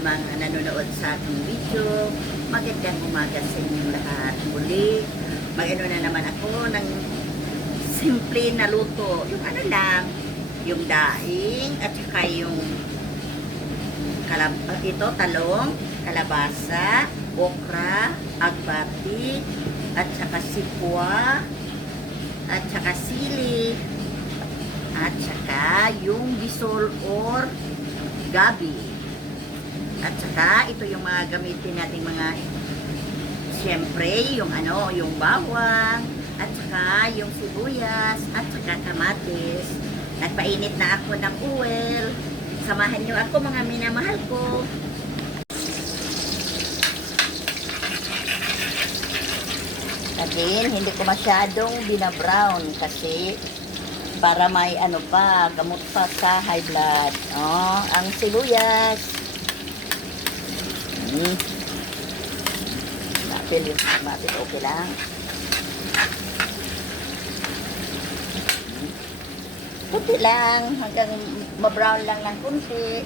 mga nanonood sa ating video. Magandang umaga sa inyong lahat. Muli, mag-ano na naman ako ng simple na luto. Yung ano lang, yung daing at saka yung talong, kalabasa, okra, agbati, at saka sipwa, at saka sili, at saka yung bisol or gabi. At saka ito yung mga gamitin nating mga, siyempre yung yung bawang, at saka yung sibuyas, at saka kamatis. Nagpainit na ako ng oil. Samahan niyo ako mga minamahal ko. Again, hindi ko masyadong binabrown kasi para may gamot pa sa high blood. Oh, ang sibuyas. Mapil, okay lang. Kunti lang, hanggang ma-brown lang ng kunti.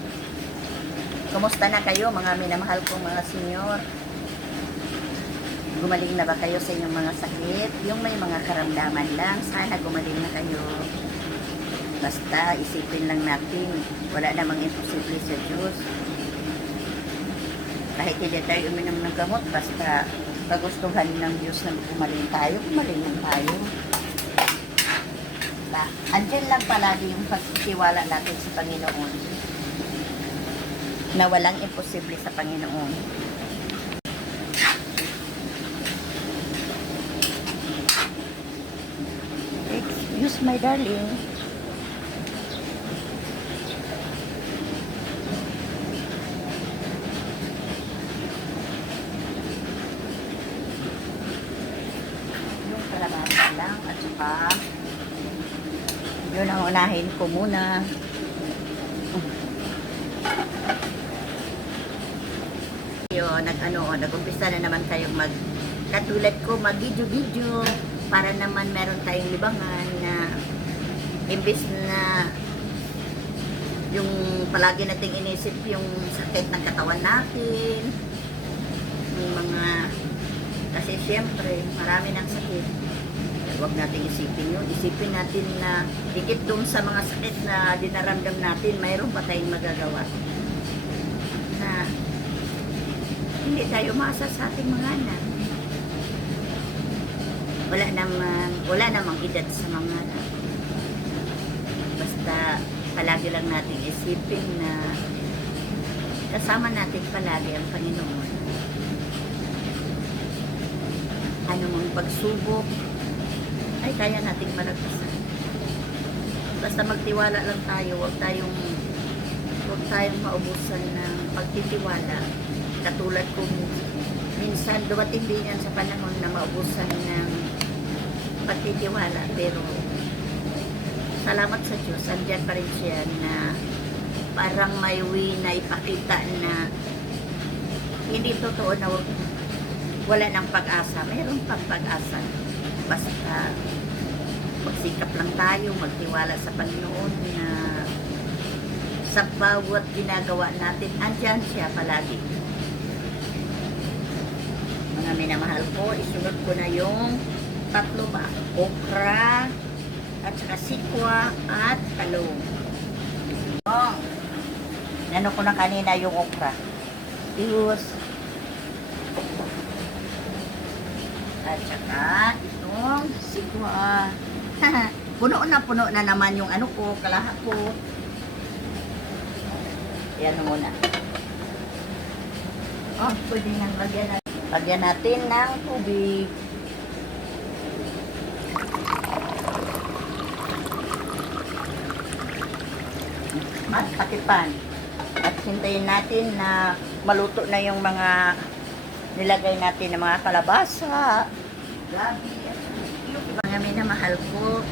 Kumusta na kayo mga minamahal kong mga senior? Gumaling na ba kayo sa inyong mga sakit? Yung may mga karamdaman lang, sana gumaling na kayo. Basta isipin lang natin, wala namang imposible sa Diyos. Kahit hindi tayo uminom ng gamot, basta kagustuhan ng Diyos na gumaling tayo lang tayo. Andyan lang palagi yung pagtitiwala natin sa Panginoon na walang imposible sa Panginoon. Excuse my darling. Yung kalabasa lang at saka yun ang unahin ko muna. Yun, nag-umpisa na naman tayong katulad ko, mag-video-video para naman meron tayong libangan na imbis na yung palagi nating inisip yung sakit ng katawan natin, yung mga, kasi syempre, marami ng sakit. Huwag natin isipin yun. Isipin natin na dikit doon sa mga sakit na dinaramdam natin, mayroon pa tayong magagawa. Na hindi tayo umasa sa ating mga anak. Wala namang edad sa mga anak. Basta palagi lang natin isipin na kasama natin palagi ang Panginoon. Anumang pagsubok ay kaya nating malagpasan. Basta magtiwala lang tayo, huwag tayong maubusan ng pagtitiwala. Katulad ko, minsan dumating din yan sa panahon na maubusan ng pagtitiwala, pero salamat sa Diyos, andyan pa rin siya na parang may way na ipakita na hindi totoo na wala ng pag-asa. Mayroon pang pag-asa. Basta magsikap lang tayo, magtiwala sa Panginoon na sa bawat ginagawa natin, andyan siya palagi. Mga minamahal ko, isunod ko na yung tatlo ba? Okra, at saka sikwa, at talong. Oh, nano ko na kanina yung okra. Iyos. At saka itong sikwa. puno na naman yung kalahat ko. Yan muna. Oh, pwede nang lagyan natin ng tubig. At takipan. At hintayin natin na maluto na yung mga nilagay natin ng mga kalabasa, gabi, yung mga minamahal ko.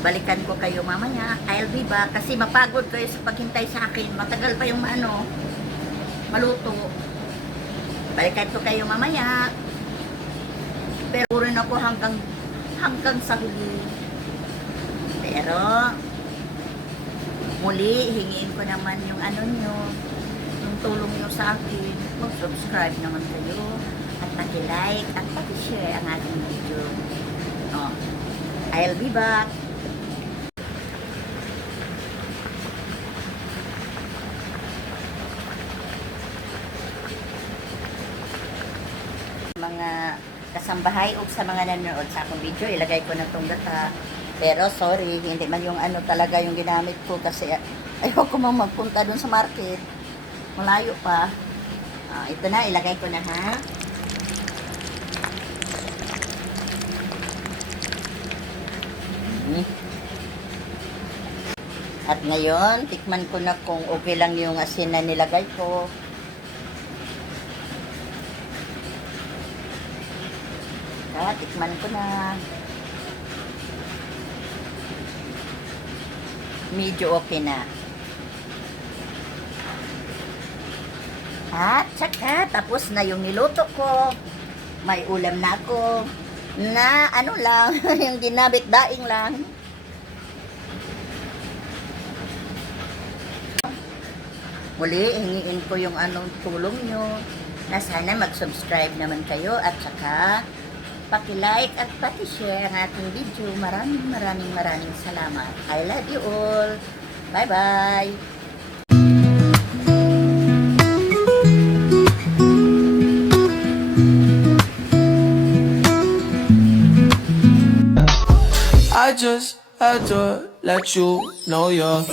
Balikan ko kayo mamaya. I'll be back kasi mapagod kayo sa paghintay sa akin. Matagal pa yung maluto. Balikan ko kayo mamaya. Pero rin ako hanggang sa huli. Pero muli, hingiin ko naman yung nyo, yung tulong nyo sa sa akin, mag-subscribe naman kayo at paki-like at paki-share ang ating video. Oh, I'll be back. Mga kasambahay o sa mga nanonood sa akong video, ilagay ko na itong data. Pero sorry, hindi man yung ano talaga yung ginamit ko kasi ayaw ko mang magpunta dun sa market. Malayo pa. Ito na, ilagay ko na ha. At ngayon, tikman ko na kung okay lang yung asin na nilagay ko. Tikman ko na. Medyo okay na. At saka, tapos na yung niluto ko. May ulam na ako. Na ano lang, yung ginabit daing lang. Muli, hingiin ko yung anong tulong nyo. Na sana mag-subscribe naman kayo. At saka, paki-like at paki-share ang ating video. Maraming salamat. I love you all. Bye-bye. I just had to let you know you're